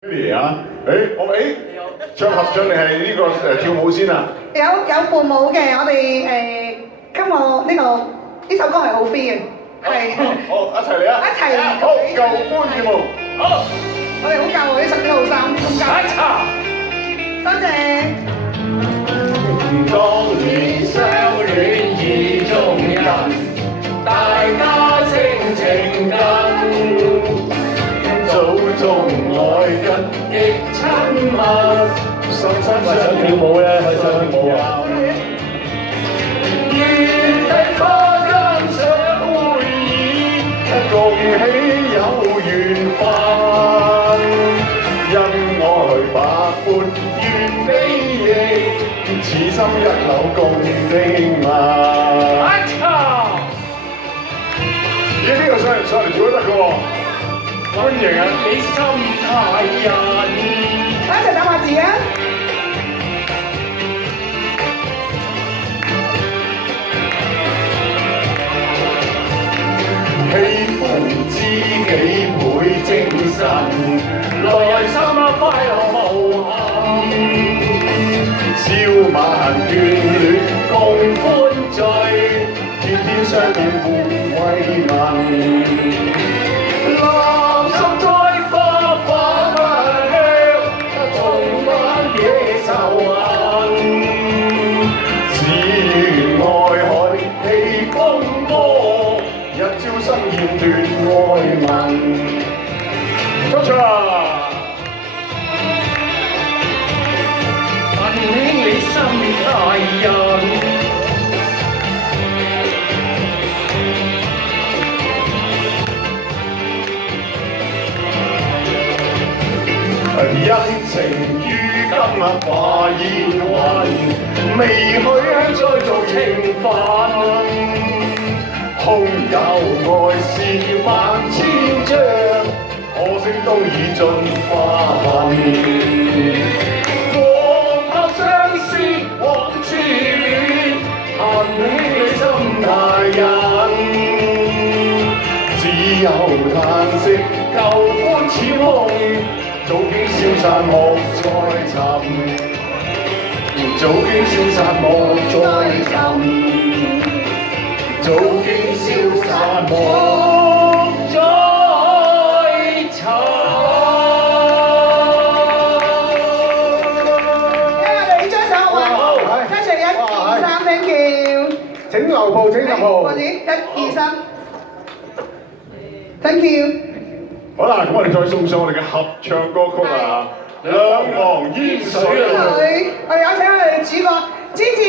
嚟啊！我唱合唱定係呢個跳舞先啊？有伴舞嘅，我哋今日呢首歌係好 free 嘅，係。好，一齊嚟啊！一齊好，舊歡節目。好，我哋好教喎，呢首歌好三中間。多謝。當年相戀意中人，大家性情近。祖宗愛根極親密，心心相跳舞咧，去唱舞啊！願地花間相會意，共喜有緣分，因愛百般願比翼，此心一縷共命啊！呢個上嚟做都得嘅喎。歡迎啊！你心太人，一齊打下字啊！喜逢知己倍精神，內心快樂無限，笑萬眷戀共歡聚，天天相見互慰問。斷愛盟，出場！問起你心太人，恩情於今化煙雲，未許再做情分。空有愛是萬千丈，可惜都已盡化魂。往後相思往處戀，恨起你心太人。只有嘆息舊歡似夢，早經消散莫再尋。早經消散莫再尋。早經消散莫再尋。我哋呢張相好啊！跟住1、2、3 ，thank you。請留步，請留步。或者1、2、3，thank you。好啦，咁我哋再送上我哋嘅合唱歌曲啊，《兩忘煙水》啊。我哋有請我哋主角支持。